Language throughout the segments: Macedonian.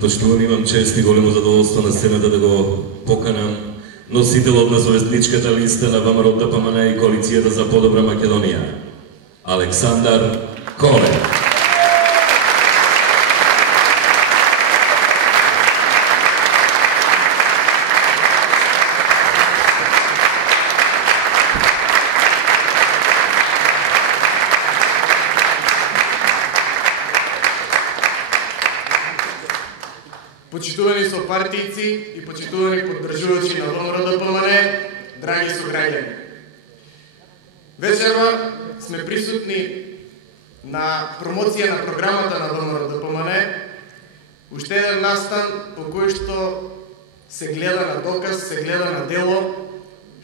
Поштувани, имам чест и големо задоволство на сцената да го поканам носителот на советничката листа на ВМРО ДПМН и Коалицијата за подобра Македонија, Александар Колев. Почитувани сопартијци и почитувани поддржувачи на ВМРО ДПМН, драги сограѓани. Вечерва сме присутни на промоција на програмата на ВМРО ДПМН, уште еден настан по кој што се гледа на доказ, се гледа на дело,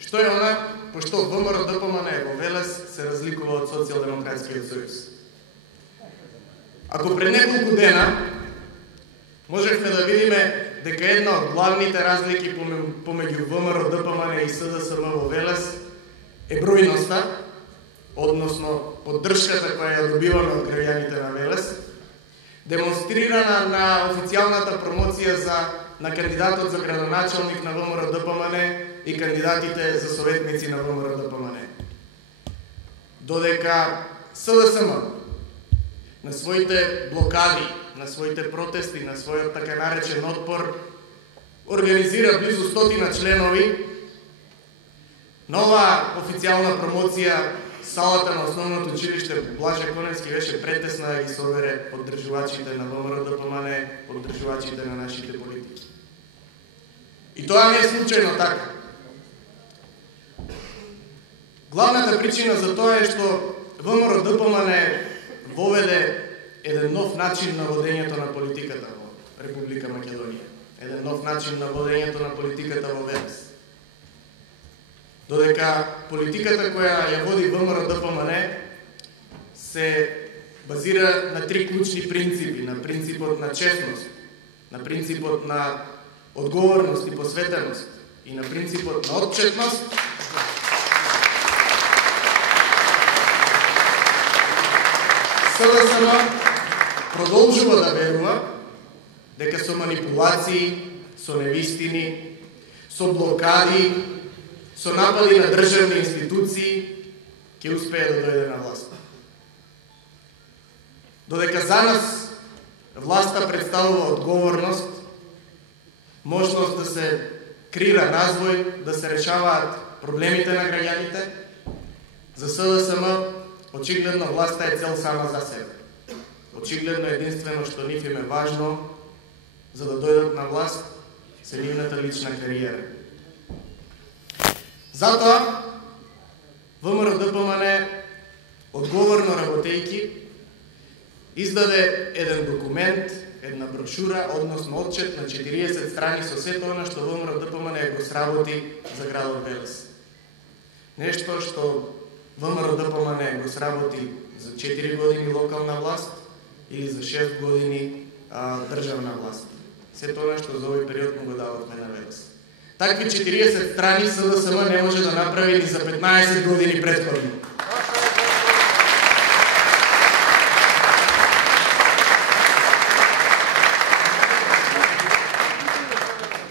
што е она по што ВМРО ДПМН во Велес се разликува од Социјалдемократскиот сојуз. Ако пред неколку дена можевме да видиме дека една од главните разлики помеѓу ВМРО ДПМН и СДСМ во Велес е бројноста, односно поддршката која ја добиваме од граѓаните на Велес, демонстрирана на официјалната промоција на кандидатот за градоначалник на ВМРО ДПМН и кандидатите за советници на ВМРО ДПМН. Додека СДСМ на своите блокади, на своите протести, на својот така наречен отпор, организира близу 100 членови, нова официјална промоција, салата на основното училиште Блаже Коневски беше претесна и собере поддржувачите на ВМРО ДПМН, поддржувачите на нашите политики. И тоа не е случајно така. Главната причина за тоа е што ВМРО ДПМН воведе еден нов начин на водењето на политиката во Република Македонија. Еден нов начин на водењето на политиката во Велес. Додека политиката која ја води ВМРО ДПМН се базира на три клучни принципи, на принципот на честност, на принципот на одговорност и посветеност и на принципот на отчетност, СДСМ продолжува да верува дека со манипулации, со невистини, со блокади, со напади на државни институции ќе успее да дојде на власт. Додека за нас власта представува одговорност, можност да се крира развој, да се решаваат проблемите на граѓаните, за СДСМ очигледно власта е цел сама за себе. Очигледно единствено што нив им е важно за да дојдат на власт се нивната лична кариера. Затоа ВМРО ДПМН одговорно работејќи издаде еден документ, една брошура, односно отчет на 40 страни со сето она што ВМРО ДПМН го сработи за градот Велес. Нешто што ВМРО ДПМН го сработи за 4 години локална власт или за 6 години државна власт. Сето она што за овој период му го дававме на Велес. Такви 40 страни СДСМ не може да направи ни за 15 години претходно.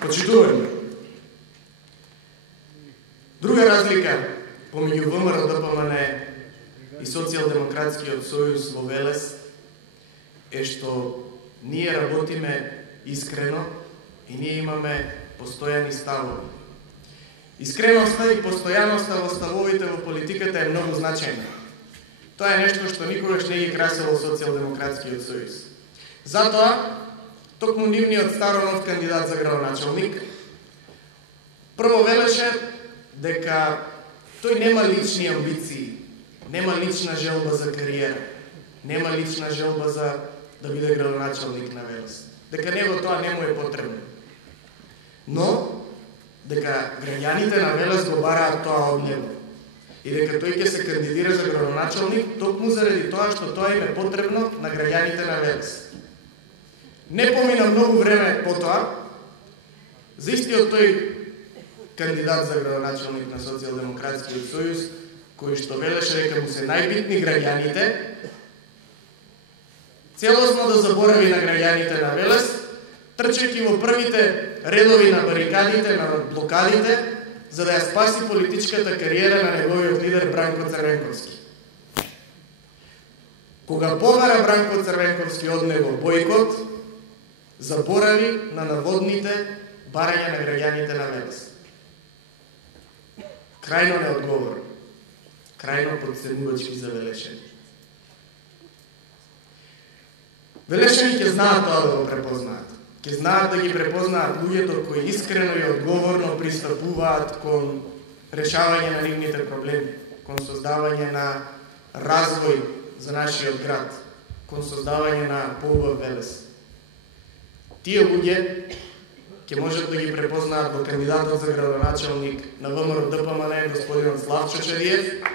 Почитувани. Друга разлика помеѓу ВМРО ДПМН и Социјалдемократскиот сојуз во Велес е што ние работиме искрено и ние имаме постојани ставови. Искреноста и постојаноста во ставовите во политиката е многу значајна. Тоа е нешто што никогаш не ги красило Социјалдемократскиот сојуз. Затоа, токму нивниот старонов кандидат за градоначалник прво велеше дека тој нема лични амбиции, нема лична желба за кариера, нема лична желба за да биде градоначалник на Велес. Дека него тоа не му е потребно. Но, дека граѓаните на Велес го бараат тоа од него. И дека тој ќе се кандидира за градоначалник токму заради тоа што тоа им е потребно на граѓаните на Велес. Не помина многу време потоа, за истиот тој кандидат за градоначалник на Социјалдемократскиот сојуз, кој што велеше дека му се најбитни граѓаните, целосно да заборави на граѓаните на Велес, трчејќи во првите редови на барикадите, на блокадите, за да ја спаси политичката кариера на неговиот лидер Бранко Црвенковски. Кога побара Бранко Црвенковски од него бојкот, заборави на наводните барања на граѓаните на Велес. Крајно неодговорно, крајно подценувачки за Велешани. Велешани ќе знаат тоа да го препознаат. Ќе знаат да ги препознаат луѓето кои искрено и одговорно пристапуваат кон решавање на нивните проблеми, кон создавање на развој за нашиот град, кон создавање на поубав Велес. Тие луѓе ќе можат да ги препознаат во кандидатот за градоначалник на ВМРО ДПМН, господинот Славчо Чедиев,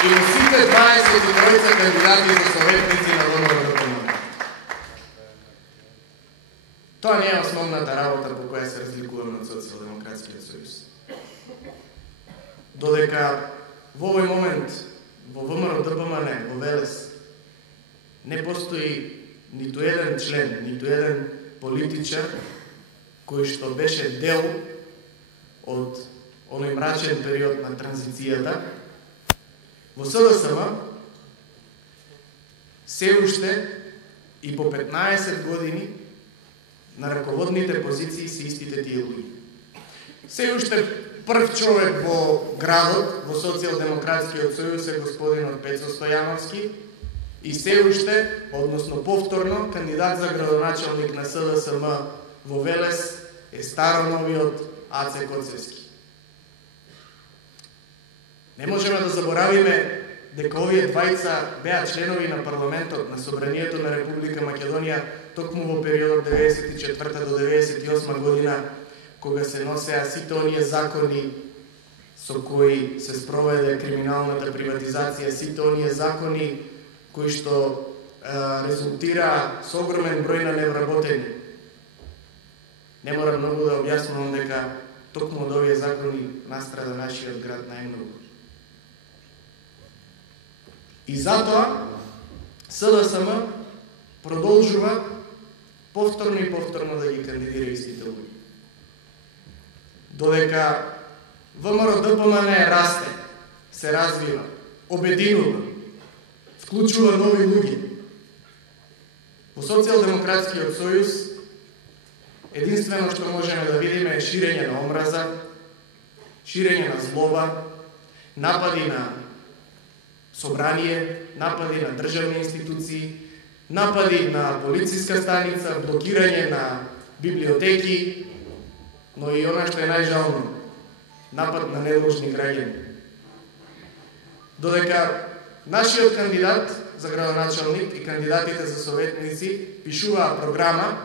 и сите 23 кандидати за советници на ВМРО ДПМН. Тоа не е основната работа по која се разликуваме од Социјалдемократскиот сојуз. Додека во овој момент во ВМРО ДПМН, во Велес, не постои ниту еден член, ниту еден политичар кој што беше дел од оној мрачен период на транзицијата, во СДСМ се уште и по 15 години на раководните позиции се истите тие луѓе. Се уште прв човек во градот, во Социјалдемократскиот сојуз е господинот Пецо Стојановски и се уште, односно повторно, кандидат за градоначалник на СДСМ во Велес е староновиот Аце Коцевски. Не можеме да заборавиме дека овие двајца беа членови на парламентот на Собранието на Република Македонија токму во периодот 94 до 98 година, кога се носеа сите оние закони со кои се спроведе криминалната приватизација, сите оние закони кои што резултира со огромен број на невработени. Не мора многу да објаснувам дека токму од овие закони настрада нашиот град најмногу. И затоа СДСМ продолжува повторно и повторно да ги кандидира истите луѓе. Додека ВМРО ДПМН расте, се развива, обединува, вклучува нови луѓе. Во Социјалдемократскиот сојуз единствено што можеме да видиме е ширење на омраза, ширење на злоба, напади на собрание, напади на државни институции, напади на полициска станица, блокирање на библиотеки, но и она што е најжално, напад на недлъжни граѓани. Додека нашиот кандидат за градоначалник и кандидатите за советници пишуваа програма,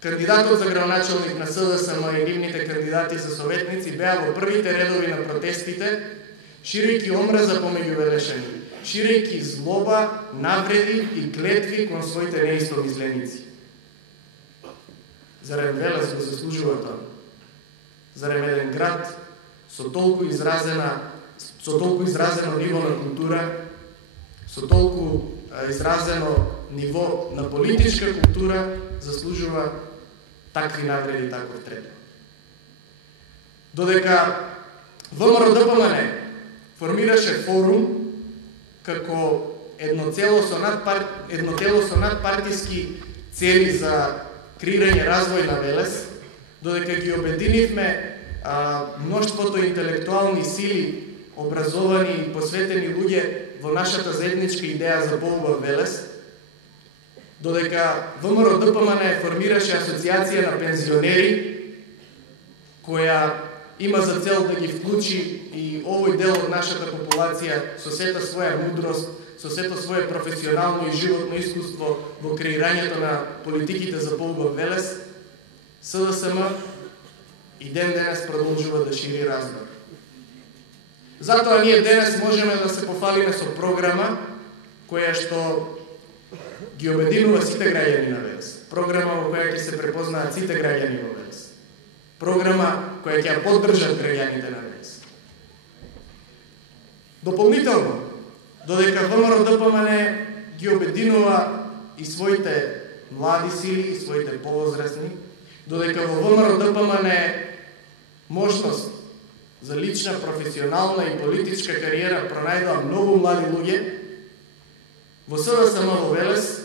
кандидатот за градоначалник на СДСМ и нивните кандидати за советници беа во првите редови на протестите, ширејќи омраза помеѓу велешани, ширејќи злоба, навреди и клетви кон своите неистомисленици. Зарем Велес го заслужува тоа? Зарем еден град со толку изразено ниво на култура, со толку изразено ниво на политичка култура, заслужува такви навреди, таков третман. Додека ВМРО ДПМН формираше форум како едно цело со надпартиски цели за креирање развој на Велес, додека ги обединивме мноштвото интелектуални сили, образовани и посветени луѓе во нашата заедничка идеја за поубав Велес, додека ВМРО ДПМН формираше асоциација на пензионери, која има за цел да ги вклучи и овој дел од нашата популација со сета своја мудрост, со сето свое професионално и животно искуство во креирањето на политиките за поубав Велес, СДСМ и ден денес продолжува да шири раздор. Затоа ние денес можеме да се пофалиме со програма која што ги обединува сите граѓани на Велес. програма во која ќе се препознаат сите граѓани во Велес. Програма која ќе поддржат граѓаните на Велес. Дополнително, додека ВМРО-ДПМН ги обединува и своите млади сили, и своите повозрастни, додека во ВМРО-ДПМН можност за лична, професионална и политичка кариера пронајдоа многу млади луѓе, во СДСМ во Велес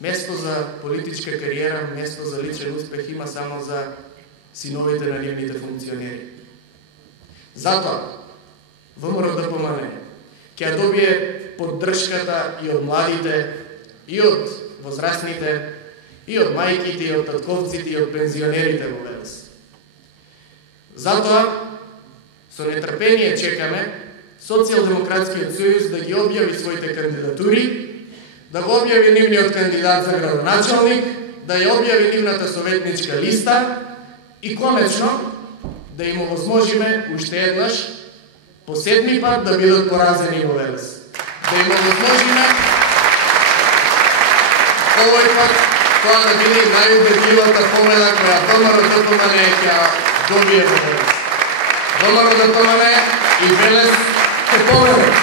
место за политичка кариера, место за личен успех има само за синовите на нивните функционери. Затоа, ВМРО-ДПМН ќе добие поддршката и од младите, и од возрастните, и од мајките, и од татковците, и од пензионерите во Велес. Затоа, со нетрпение чекаме Социјалдемократскиот сојуз да ги објави своите кандидатури, да го објави нивниот кандидат за градоначалник, да ја објави нивната советничка листа и конечно да им овозможиме уште еднаш по седми пат да бидат поразени во Велес. Да им овозможиме овој пат тоа да биде најубедливата победа која ВМРО-ДПМН ќе добие во Велес. ВМРО-ДПМН и Велес ќе победат.